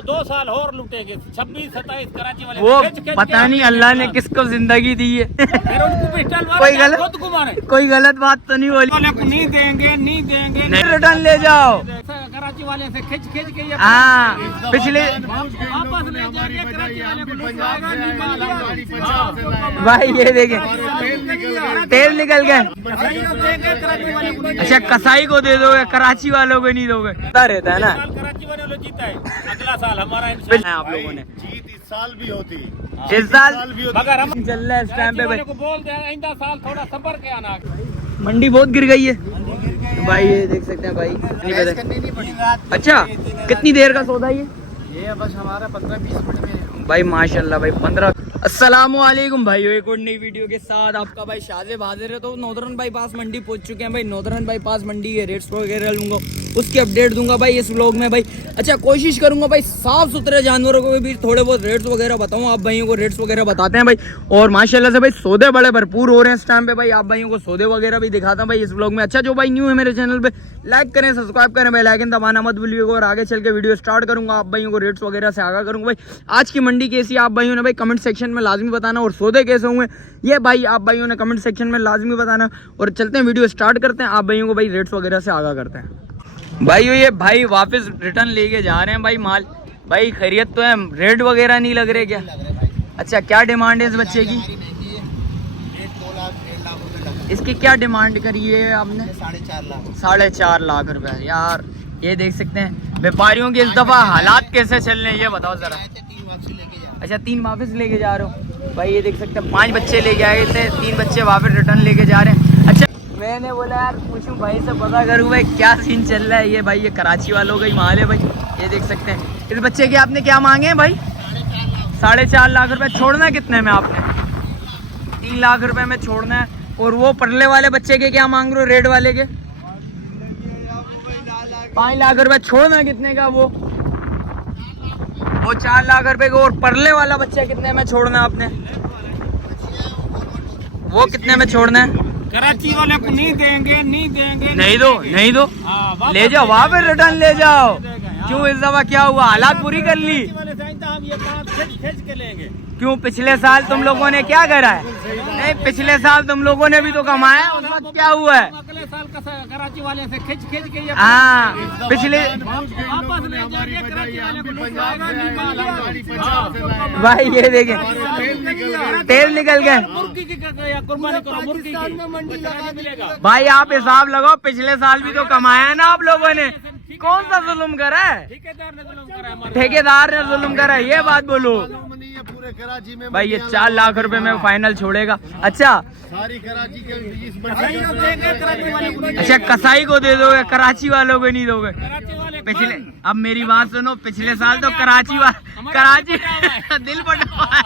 2 साल और लूटेंगे 26-27 कराची वाले वो पता नहीं अल्लाह ने किसको जिंदगी दी है। फिर उनको पिस्टल कोई गलत बात तो नहीं बोली। नहीं देंगे नहीं रिटर्न ले जाओ कराची वाले से खिंच के ये हाँ पिछले वापस ले जाएंगे कराची वाले को भाई ये देखे तेल निकल गए। अच्छा कसाई को दे दोगे कराची वालों को नहीं दोगे? पता रहता है ना कराची वाले जीता है अगला साल हमारा आप लोगों ने जीत इस साल भी होती है, इस साल मगर हम चल रहा है इस टाइम पे भाई। को बोल दे आइंदा साल थोड़ा सबर के आना। मंडी बहुत गिर गई है भाई, ये देख सकते हैं भाई। नहीं पता अच्छा कितनी देर का सौदा ये बस हमारा 15-20 मिनट में भाई माशाल्लाह भाई 15। अस्सलामुअलैकुम भाई, एक और नई वीडियो के साथ आपका भाई शाज़ेब हाजिर है। तो नॉर्दर्न बाईपास मंडी पहुंच चुके हैं भाई। नॉर्दर्न बाईपास मंडी के रेट्स वगैरह लूंगा, उसकी अपडेट दूंगा भाई इस व्लॉग में भाई। अच्छा कोशिश करूंगा भाई साफ सुथरे जानवरों को भी थोड़े बहुत रेट्स वगैरह बताऊँ, आप भाइयों को रेट्स वगैरह बताते हैं भाई। और माशाल्लाह से भाई सौदे बड़े भरपूर हो रहे हैं इस टाइम पे भाई, आप भाइयों को सौदे वगैरह भी दिखाता हूँ भाई इस व्लॉग में। अच्छा जो भाई न्यू है मेरे चैनल पे लाइक करें, सब्सक्राइब करें, बेल आइकन दबाना मत भूलिएगा। और आगे चल के वीडियो स्टार्ट करूंगा, आप भाइयों को रेट्स वगैरह से आगाह करूंगा भाई। आज की मंडी कैसी आप भाइयों ने भाई कमेंट सेक्शन में लाजमी बताना, और सौदे कैसे हुए ये भाई आप भाइयों ने कमेंट सेक्शन में लाजमी बताना। और चलते हैं वीडियो स्टार्ट करते हैं, आप भाइयों को भाई रेट्स वगैरह से आगाह करते हैं भाई। ये भाई वापस रिटर्न लेके जा रहे हैं भाई माल। भाई खैरियत तो है, रेट वगैरह नहीं लग रहे क्या? अच्छा क्या डिमांड है इस बच्चे की? इसकी क्या डिमांड करी है आपने? 4.5 लाख रुपए। यार ये देख सकते हैं व्यापारियों के इस दफा हालात कैसे चल रहे हैं ये बताओ जरा। अच्छा 3 वापस लेके जा रहे हो भाई, ये देख सकते हैं 5 बच्चे लेके आए थे, 3 बच्चे वापस रिटर्न लेके जा रहे हैं। अच्छा मैंने बोला यार पूछूं भाई से पता करूं भाई क्या सीन चल रहा है। ये भाई ये कराची वालों का ही माल है भाई, ये देख सकते हैं। इस बच्चे के आपने क्या मांगे हैं भाई? 4.5 लाख रुपए। छोड़ना कितने में आपने? 3 लाख रुपए में छोड़ना है। और वो परले वाले बच्चे के क्या मांग रहे हो? रेड वाले के 5 लाख रुपए। छोड़ना कितने का? वो 4 लाख रुपए का। और परले वाला बच्चा कितने में छोड़ना है आपने? वो कितने में छोड़ना है? कराची वाले को नहीं देंगे नहीं दो ले जाओ वहाँ पे रिटर्न ले जाओ। क्यों इस दफा क्या हुआ? हालात पूरी कर ली हम ये खींच के लेंगे। क्यों पिछले साल तुम लोगों ने क्या करा है? नहीं पिछले साल तुम लोगों ने भी तो कमाया, उस वक्त क्या हुआ है? अगले साल कराची वाले से खींच के ये हाँ पिछले वापस ले जाएंगे कराची वाले को भाई ये देखें तेल निकल गए मुर्गी की कुर्बानी करो, मुर्गी की मिलेगा भाई। आप हिसाब लगाओ पिछले साल भी तो कमाया है ना आप लोगों ने। कौन सा जुल्म करा है? ठेकेदार ने जुल्म करा है, ये बात बोलो पूरे कराची में भाई। ये 4 लाख रुपए में फाइनल छोड़ेगा। अच्छा सारी कराची के अच्छा कसाई को दे दोगे, कराची वालों को नहीं दोगे? पिछले अब मेरी बात सुनो, पिछले साल तो कराची दिल बटा हुआ है।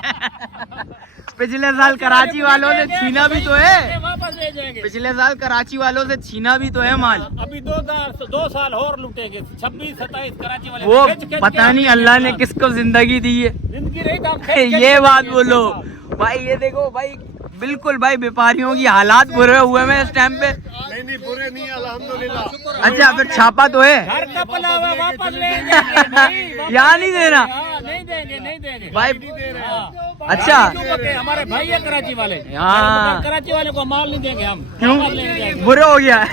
पिछले साल कराची वालों से छीना भी तो है, पिछले साल कराची वालों से छीना भी तो है माल। अभी 2 साल और लूटेंगे 26-27 कराची वाले। वो पता नहीं अल्लाह ने किसको जिंदगी दी है, जिंदगी रही तो ये बात बोलो भाई। ये देखो भाई बिल्कुल भाई व्यापारियों की हालात बुरे हुए हैं इस टाइम पे। नहीं बुरे नहीं अल्हम्दुलिल्लाह। अच्छा फिर छापा तो है घर का पलावा वापस लेंगे। यहाँ नहीं देना नहीं देंगे भाई। अच्छा हमारे भाई है कराची वाले, हाँ कराची वाले को माल नहीं देंगे हम। क्यों? बुरे हो गया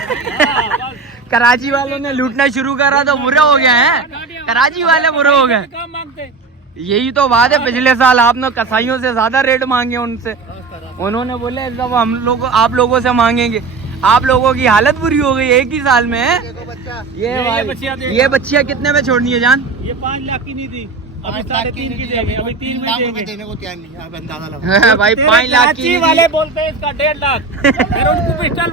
कराची वालों ने लूटना शुरू करा तो बुरा हो गया है, कराची वाले बुरे हो गए। यही तो बात है, पिछले साल आपने कसाईयों से ज्यादा रेट मांगे उनसे, उन्होंने बोले जब हम लोग आप लोगों से मांगेंगे। आप लोगों की हालत बुरी हो गई एक ही साल में। ये बच्चियाँ कितने में छोड़नी है जान? ये 5 लाख की नहीं थी, अभी 3.5 की देंगे, अभी 3 में देंगे भाई 5 लाख की वाले बोलते हैं इसका 1.5 लाख। फिर उनको पिस्टल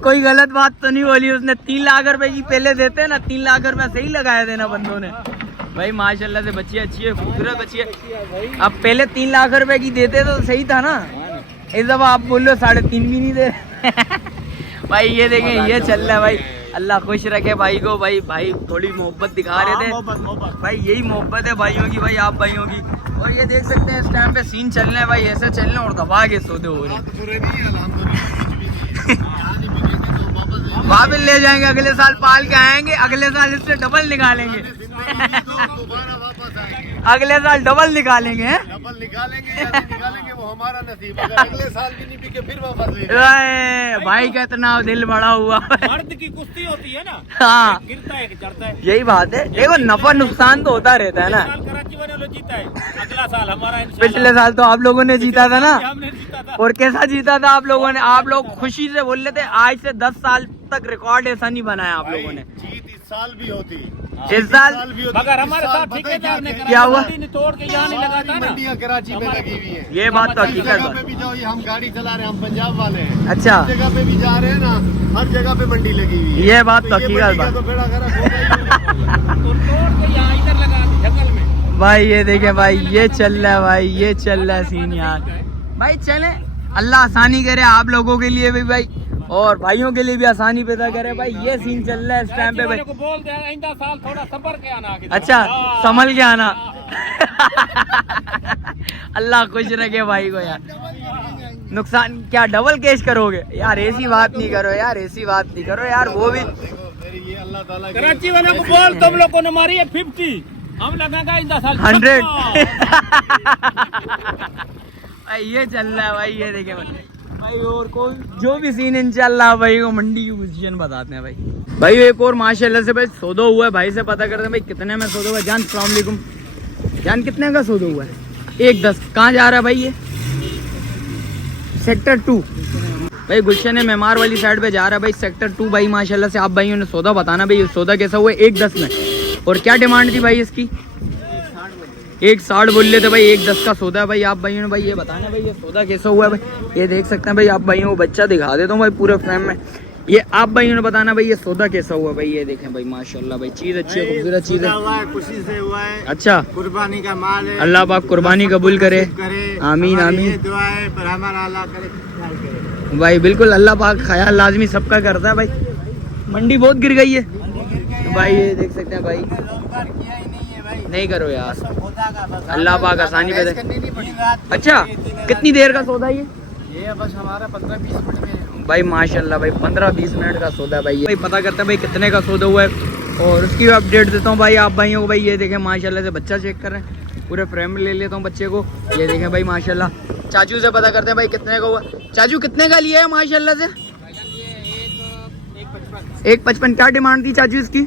कोई गलत बात तो नहीं बोली उसने। 3 लाख रुपए की पहले देते ना, 3 लाख रुपए सही लगाया देना बंदों ने भाई। माशाल्लाह से बच्ची अच्छी है, खूबसूरत बच्ची है। अब पहले 3 लाख रुपए की देते तो सही था ना, इस दफा आप बोल लो 3.5 भी नहीं दे भाई। ये देखें ये चल रहा है भाई, अल्लाह खुश रखे भाई को भाई। भाई थोड़ी मोहब्बत दिखा रहे थे भाई, यही मोहब्बत है भाइयों की भाई, आप भाइयों की। और ये देख सकते हैं इस टाइम पे सीन चल रहे हैं भाई, ऐसे चल रहे हैं और दबा के सौदे हो रहे हैं। वापस ले जाएंगे, अगले साल पाल के आएंगे, अगले साल इससे डबल निकालेंगे दोबारा वापस आएंगे, अगले साल डबल निकालेंगे हैं? डबल निकालेंगे या नहीं निकालेंगे वो हमारा नसीब। अगर अगले साल भी नहीं बिके फिर वापस ले अरे भाई का इतना दिल बड़ा हुआ है। मर्द की कुश्ती होती है ना, हाँ गिरता है चढ़ता है। यही बात है, देखो नफा नुकसान तो होता रहता है ना। साल कराची वाले लोग जीता है, अगला साल हमारा इंशाल्लाह। पिछले साल तो आप लोगों ने जीता था ना, हमने जीता था। और कैसा जीता था आप लोगों ने? आप लोग खुशी से बोल रहे थे आज से 10 साल तक रिकॉर्ड ऐसा नहीं बनाया आप लोगों ने। जीत इस साल भी होती, इस साल भी होती। मगर हमारे इस साल साथ पता है ठेकेदार ने क्या क्या हुआ? मंडी तोड़ के यहाँ नहीं लगाता ना। मंडियाँ कराची में लगी हुई है। ये बात तो इस हकीकत जगह है। पे भी जाओ, ये हम गाड़ी चला रहे हैं, हम पंजाब वाले हैं। अच्छा, इस जगह पे भी जा रहे हैं ना, हर जगह पे मंडी लगी हुई है। ये बात तो ये हकीकत मंडी का बात। तो बेड़ा गर्क होगा ही। तो तोड़ के यहाँ इधर लगा दी जंगल में। भाई ये देखे भाई, ये चल रहा है भाई, ये चल रहा है सीन यार। भाई चले, अल्लाह आसानी करे आप लोगों के लिए भी भाई, और भाइयों के लिए भी आसानी पैदा करे भाई। ये सीन चल रहा है इस टाइम पे भाई। को बोल दे आइंदा साल थोड़ा सबर के आना आगे। अच्छा, संभल के आना। अल्लाह खुश रखे भाई को यार। नुकसान क्या डबल केस करोगे यार? ऐसी बात नहीं करो यार, ऐसी बात नहीं करो यार। वो भी देखो मेरी ये अल्लाह ताला की कराची वालों को बोल तुम लोगों ने मारी है 50, हम लगाएंगे आइंदा साल 100। 56। भाई ये चल रहा है भाई, ये देखे भाई। और कोई जो भी सीन इंशाल्लाह भाई को मंडी की पोजीशन बताते हैं भाई। भाई एक और माशाल्लाह से भाई सौदा हुआ है, भाई से पता करते हैं भाई कितने में सौदा हुआ है। जान अस्सलाम वालेकुम, जान कितने का सौदा हुआ है? 110। कहाँ जा रहा है भाई ये? सेक्टर 2 भाई, गुलशन मेमार वाली साइड पे जा रहा है भाई, सेक्टर 2 भाई। माशाल्लाह से आप भाइयों ने सौदा बताना भाई, सौदा कैसा हुआ है 110 में। और क्या डिमांड थी भाई इसकी? 160 बोल लेते भाई, 110 का सौदा है भाई। आप भाइयों ने भाई ये बताना भाई ये सौदा कैसा हुआ है भाई। ये देख सकते हैं भाई, आप भाइयों को बच्चा दिखा देता हूँ भाई पूरे फ्रेम में। ये आप भाइयों ने बताना भाई ये सौदा कैसा हुआ भाई। ये देखें भाई माशाल्लाह भाई, चीज अच्छी है, खूबसूरत चीज है। खुशी से हुआ है, अच्छा, कुर्बानी का माल है। अल्लाह पाक कुर्बानी कबूल करे, आमीन हमारी ये आमीन। दुआ है, पर हमारा अल्लाह करे ख्याल करे। भाई बिल्कुल, अल्लाह पाक ख्याल लाजमी सबका करता है भाई। मंडी बहुत गिर गई है भाई, ये देख सकते हैं भाई। नहीं करो यार, अल्लाह पाक आसानी पे दे। अच्छा, कितनी देर का सौदा ये बस हमारा 15-20 मिनट में भाई? माशाल्लाह भाई 15-20 मिनट का सौदा है भाई। भाई पता करते हैं भाई कितने का सौदा हुआ है, और उसकी भी अपडेट देता हूँ भाई आप भाइयों को। भाई ये देखें माशाल्लाह से बच्चा चेक कर रहे हैं, पूरे फ्रेम में ले लेता हूँ बच्चे को। ये देखें भाई माशाल्लाह। चाचू से पता करते हैं भाई कितने का हुआ। चाचू कितने का लिया है माशाल्लाह से? 155। क्या डिमांड थी चाचू इसकी?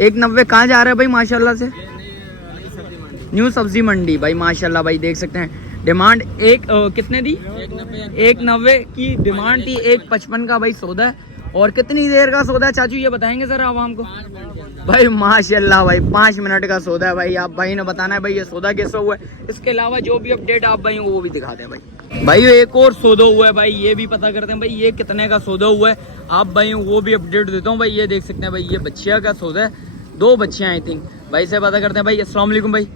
190। कहाँ जा रहा है भाई माशाल्लाह से? न्यू सब्जी मंडी भाई माशाल्लाह भाई। देख सकते हैं डिमांड कितने दी? 190 की डिमांड थी, 155 का भाई सौदा है। और कितनी देर का सौदा है चाचू ये बताएंगे सर आप हमको? भाई माशाल्लाह भाई 5 मिनट का सौदा है भाई। आप भाई ने बताना है भाई ये सौदा कैसा हुआ है। इसके अलावा जो भी अपडेट आप भाई वो भी दिखाते हैं भाई। भाई एक और सौदा हुआ है भाई, ये भी पता करते हैं भाई ये कितने का सौदा हुआ है। आप भाई वो भी अपडेट देता हूँ भाई। ये देख सकते हैं भाई, ये बच्चिया का सौदा है, 2 बच्चियाँ आई थिंक। भाई से पता करते हैं भाई। अस्सलाम वालेकुम भाई,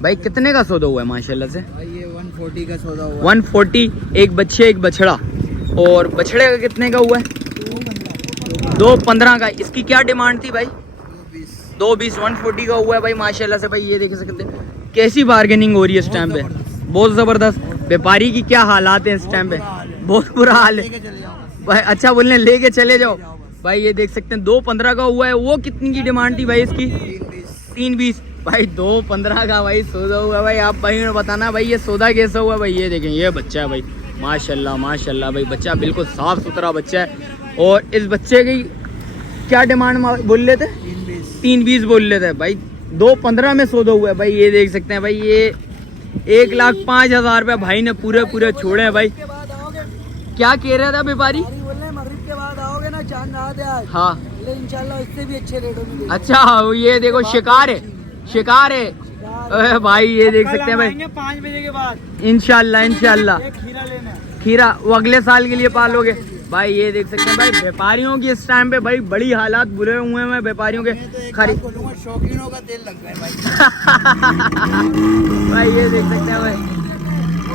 भाई कितने का सौदा हुआ है माशाल्लाह से? भाई ये 140 का सौदा हुआ। 140, एक बच्चे एक बछड़ा। और बछड़े का कितने का हुआ है? 215 का। इसकी क्या डिमांड थी भाई? 220। 140 का हुआ है भाई माशाल्लाह से भाई। ये देख सकते हैं कैसी बार्गेनिंग हो रही है इस टाइम पे, बहुत जबरदस्त। व्यापारी की क्या हालात है इस टाइम पे, बहुत बुरा हाल है भाई। अच्छा बोलने लेके चले जाओ भाई। ये देख सकते हैं 215 का हुआ है। वो कितनी की डिमांड थी भाई इसकी? 320 भाई। 215 का भाई सौदा हुआ भाई। आप भाई ने बताना भाई ये सौदा कैसा हुआ भाई। ये देखें ये बच्चा है भाई माशाल्लाह माशाल्लाह भाई। बच्चा बिल्कुल साफ सुथरा बच्चा है। और इस बच्चे की क्या डिमांड बोल लेते? 320 बोल लेते हैं भाई। 215 में सौदा हुआ है भाई। ये देख सकते हैं भाई, ये 1,05,000 रुपये भाई ने पूरे छोड़े हैं भाई। क्या कह रहा था व्यापारी? मगरिब के बाद आओगे ना, चांद रात है आज। हाँ इंशाल्लाह इससे भी अच्छे रेटों में। अच्छा, ये देखो शिकार है, शिकार है। अरे भाई ये देख सकते हैं भाई 5 बजे के बाद इंशाल्लाह इंशाल्लाह। खीरा लेना है। खीरा वो अगले साल के लिए पालोगे भाई। ये देख सकते हैं भाई व्यापारियों की इस टाइम पे भाई बड़ी हालात बुरे हुए हैं व्यापारियों के। खरीद शौकीनों का तेल लग गया है भाई। भाई ये देख सकते हैं भाई।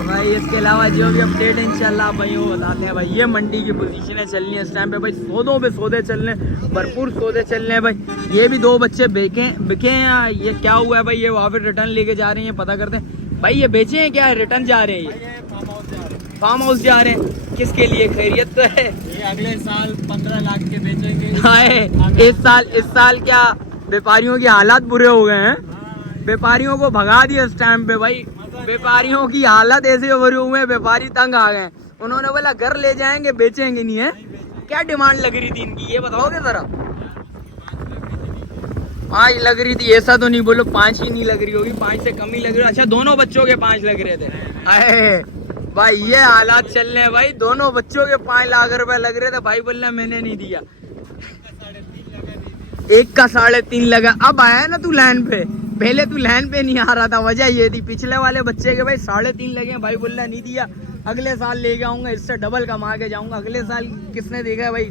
भाई इसके अलावा जो भी अपडेट है इंशाल्लाह भाई वो बताते हैं भाई। ये मंडी की पोजीशनें चल रही है इस टाइम पे भाई। सौदों पे सौदे चल रहे हैं, भरपूर सौदे चल रहे हैं भाई। ये भी 2 बच्चे बिके हैं। ये क्या हुआ है भाई? ये वहाँ पे रिटर्न लेके जा रहे हैं, पता करते हैं भाई। ये बेचे हैं क्या, रिटर्न जा रहे हैं? ये फार्म हाउस जा रहे हैं। किसके लिए? खैरियत तो है। ये अगले साल 15 लाख के बेचेंगे। हाय, इस साल क्या व्यापारियों की हालात बुरे हो गए हैं, व्यापारियों को भगा दिया इस टाइम पे भाई। व्यापारियों की हालत ऐसे बुरे हुए हैं, व्यापारी तंग आ गए। उन्होंने बोला घर ले जाएंगे, बेचेंगे नहीं है। क्या डिमांड लग रही थी इनकी, ये बताओगे जरा? 5 लग रही थी, ऐसा तो नहीं बोलो 5 ही नहीं लग रही होगी, 5 से कम ही लग रही। अच्छा दोनों बच्चों के 5 लग रहे थे। अरे भाई ये हालात चल रहे हैं भाई, दोनों बच्चों के 5 लाख रुपए लग रहे थे। भाई बोल रहे मैंने नहीं दिया, एक का 3.5 लगा। अब आया ना तू लाइन पे, पहले तू लाइन पे नहीं आ रहा था, वजह ये थी। पिछले वाले बच्चे के भाई 3.5 लगे। भाई बोल रहा नहीं दिया, अगले साल लेके आऊंगा, इससे डबल कमा के जाऊंगा। अगले साल किसने देखा है भाई,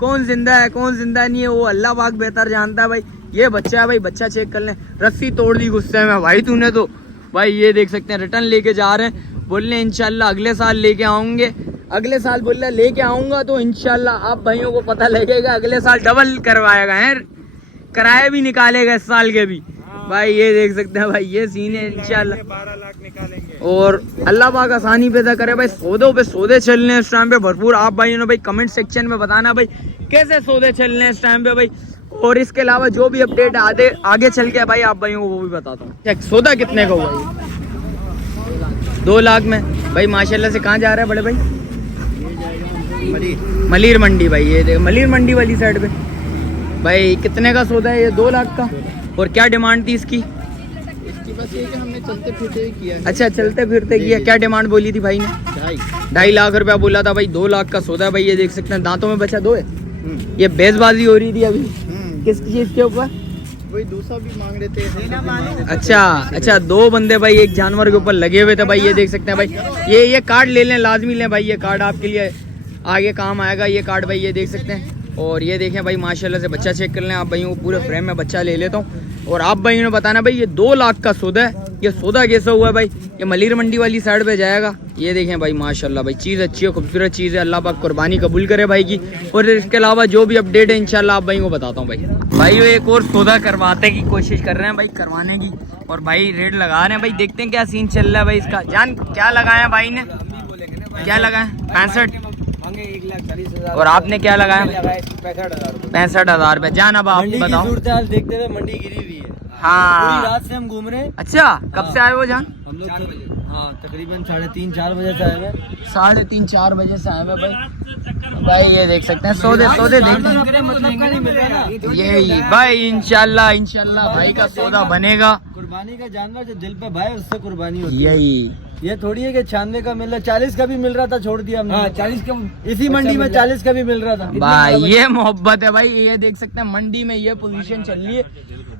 कौन जिंदा है कौन जिंदा नहीं है, वो अल्लाह पाक बेहतर जानता है भाई। ये बच्चा है भाई, बच्चा चेक कर लें, रस्सी तोड़ दी गुस्से में भाई तूने तो। भाई ये देख सकते हैं रिटर्न लेके जा रहे हैं, बोल रहे इंशाल्लाह अगले साल लेके आऊंगे। अगले साल बोल रहे लेके आऊंगा तो इंशाल्लाह आप भाइयों को पता लगेगा, अगले साल डबल करवाएगा है, किराए भी निकालेगा इस साल के भी। भाई ये देख सकते हैं भाई, ये सीन है। इंशाल्लाह 12 लाख निकालेंगे और अल्लाह पाक आसानी पैदा करे भाई। सौदों पे सौदे चल रहे हैं इस टाइम पे भरपूर। आप भाइयों ने भाई कमेंट सेक्शन में बताना भाई कैसे सौदे चल रहे हैं इस टाइम पे भाई। और इसके अलावा जो भी अपडेट आगे चल के भाई आप भाइयों को वो भी बताता हूँ। सौदा कितने का हुआ? 2 लाख में भाई माशाल्लाह से। कहाँ जा रहा है बड़े भाई? मलीर मंडी भाई। ये देख मलीर मंडी वाली साइड पे भाई कितने का सौदा है ये? 2 लाख का। और क्या डिमांड थी इसकी? बस ये कि हमने चलते फिरते किया। अच्छा चलते फिरते किया। क्या डिमांड बोली थी भाई ने? 2.5 लाख रुपया बोला था भाई। 2 लाख का सौदा है भाई। ये देख सकते हैं दांतों में बचा 2 है। ये बेसबाजी हो रही थी अभी किस चीज के ऊपर? वही दूसरा भी मांग रहे थे। अच्छा 2 बंदे भाई एक जानवर के ऊपर लगे हुए थे भाई। ये देख सकते हैं भाई, ये कार्ड ले लें, लाजमी लें भाई। ये कार्ड आपके लिए आगे काम आएगा ये कार्ड भाई। ये देख सकते हैं। और ये देखें भाई माशाल्लाह से बच्चा चेक कर लें आप भाइयों को, पूरे फ्रेम में बच्चा ले लेता हूँ। और आप भाइयों ने बताना भाई ये 2 लाख का सौदा है। ये सौदा कैसा हुआ है भाई? ये मलीर मंडी वाली साइड पे जाएगा। ये देखें भाई माशाल्लाह भाई, चीज़ अच्छी है, खूबसूरत चीज़ है। अल्लाह पाक कुर्बानी कबूल करे भाई की। और इसके अलावा जो भी अपडेट है इंशाल्लाह आप भाइयों को बताता हूँ भाई। एक और सौदा करवाने की कोशिश कर रहे हैं भाई, करवाने की। और भाई रेट लगा रहे हैं भाई, देखते हैं क्या सीन चल रहा है भाई इसका। जान क्या लगाया भाई ने? क्या लगाया? 65। 1,40,000। और आपने क्या लगाया? 65,000 रुपए। जान अब आप बताओ। सूरत देखते हुए मंडी गिरी हुई है। हाँ पूरी रात से हम घूम रहे हैं। अच्छा कब से आए हो जान? हम लोग हाँ तकरीबन 3:30-4 बजे से आए हैं। 3:30-4 बजे से आए हैं भाई। भाई ये देख सकते हैं सौदे देखते हैं। मतलब का नहीं मिलेगा। यही भाई इंशाल्लाह भाई का सौदा बनेगा। कुर्बानी का जानवर जो दिल पे भाई उससे कुर्बानी होती है। यही ये थोड़ी है कि 96 का मिल रहा, 40 का भी मिल रहा था, छोड़ दिया हमने। 40 का इसी मंडी में 40 का भी मिल रहा था भाई। ये मोहब्बत है भाई। ये देख सकते हैं मंडी में ये पोजीशन चल रही है।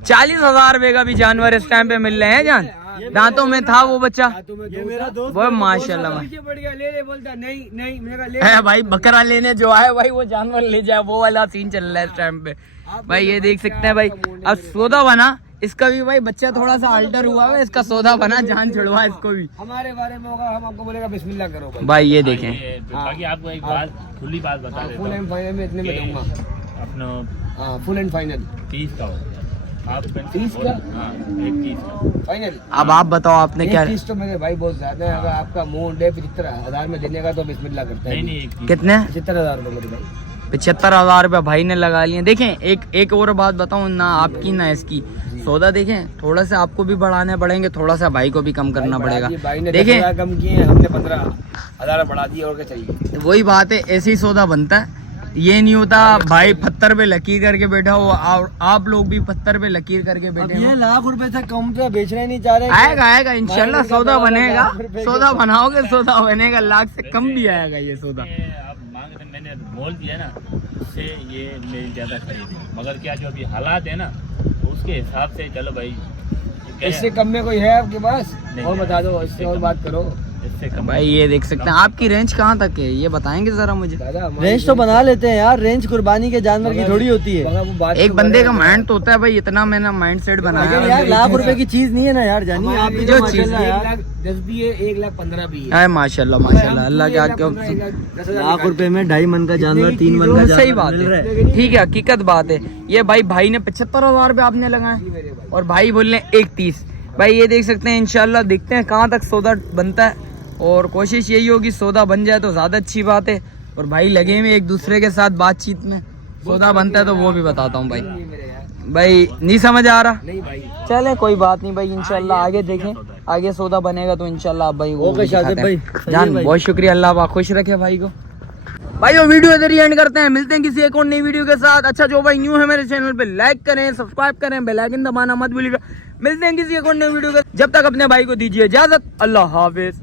40,000 रुपए का भी जानवर इस टाइम पे मिल रहे हैं जान। दांतों में था वो बच्चा। ये मेरा दोस्त वो माशाल्लाह भाई। ले बोलता नहीं मेरा ले है भाई, बकरा लेने जो आए भाई वो जानवर ले जाए, वो वाला सीन चल रहा है इस टाइम पे भाई। ये देख सकते हैं भाई। अब सौदा बना इसका भी भाई, बच्चा थोड़ा सा अल्टर हुआ है, इसका सौदा बना, जान छुड़वा इसको भी। हमारे बारे में होगा, हम आपको बोलेगा बिस्मिल्लाह करो भाई। ये देखें बाकी आपको एक बात खुली बात बता देता फुल एंड फाइनल में इतने में दूंगा। अपना फुल एंड फाइनल 30 का हो आप 30 का? हाँ, एक 30 का फाइनल। अब आप बताओ आपने क्या? 30 तो मेरे भाई बहुत ज्यादा है। अगर आपका मूड है 75,000 में देने का तो बिस्मिल्लाह करता है। नहीं 30 कितने? 75,000 रुपए मेरे भाई। 75,000 रुपये भाई ने लगा लिए। देखें एक और बात बताऊं ना आपकी ना इसकी, सौदा देखें थोड़ा सा आपको भी बढ़ाने पड़ेंगे, थोड़ा सा भाई को भी कम करना पड़ेगा। देखें कम किए, हमने 15,000 बढ़ा दिए, और क्या चाहिए। वही बात है, ऐसे ही सौदा बनता है। ये नहीं होता भाई पत्थर पे लकीर करके बैठा हो, आप लोग भी पत्थर पे लकीर करके बैठे हो। ये लाख रुपए से कम पे बेचना नहीं चाह रहे। आएगा इंशाल्लाह सौदा बनेगा। सौदा बनाओगे सौदा बनेगा, लाख से कम भी आएगा ये सौदा। आप मांग रहे, मैंने बोल दिया ना, उससे ये मेरी ज्यादा खरीदी, मगर क्या जो अभी हालात है ना उसके हिसाब से चलो भाई। इससे कम में कोई है आपके पास? और बता दो, इससे और बात करो। इससे कम भाई ये देख सकते हैं। आपकी रेंज कहाँ तक है ये बताएंगे जरा मुझे? रेंज तो बना लेते हैं यार, रेंज कुर्बानी के जानवर की थोड़ी होती है। एक बंदे का माइंड तो होता है भाई, इतना मैंने माइंड सेट बनाया है यार लाख रुपए की चीज नहीं है ना यार, जानिए आप जो चीज 1,10 भी है, 1,15,000 भी है। माशाल्लाह अल्लाह के आगे। लाख रुपए में 2.5 मन का जानवर, 3 मन का सही बात है, ठीक है, हकीकत बात है। ये भाई ने 75,000 रुपये आपने लगाए और भाई बोल रहे 1,30। भाई ये देख सकते हैं। इंशाल्लाह देखते हैं कहाँ तक सौदा बनता है, और कोशिश यही होगी सौदा बन जाए तो ज़्यादा अच्छी बात है। और भाई लगे हुए एक दूसरे के साथ बातचीत में, सौदा बनता है तो वो भी बताता हूँ भाई। भाई नहीं समझ आ रहा। नहीं भाई, चले कोई बात नहीं भाई, इंशाल्लाह आगे देखें, आगे सौदा बनेगा तो इंशाल्लाह आप भाई वो ओके शाजिब भाई, दिखाते हैं। जान बहुत शुक्रिया, अल्लाह पाक खुश रखे भाई को। भाई वो वीडियो इधर ही एंड करते हैं, मिलते हैं किसी एक और नई वीडियो के साथ। अच्छा जो भाई न्यू है मेरे चैनल पे लाइक करें, सब्सक्राइब करें, बेल आइकन दबाना मत भूलिएगा। मिलते हैं किसी एक और नई वीडियो के, जब तक अपने भाई को दीजिए इजाजत, अल्लाह हाफिज।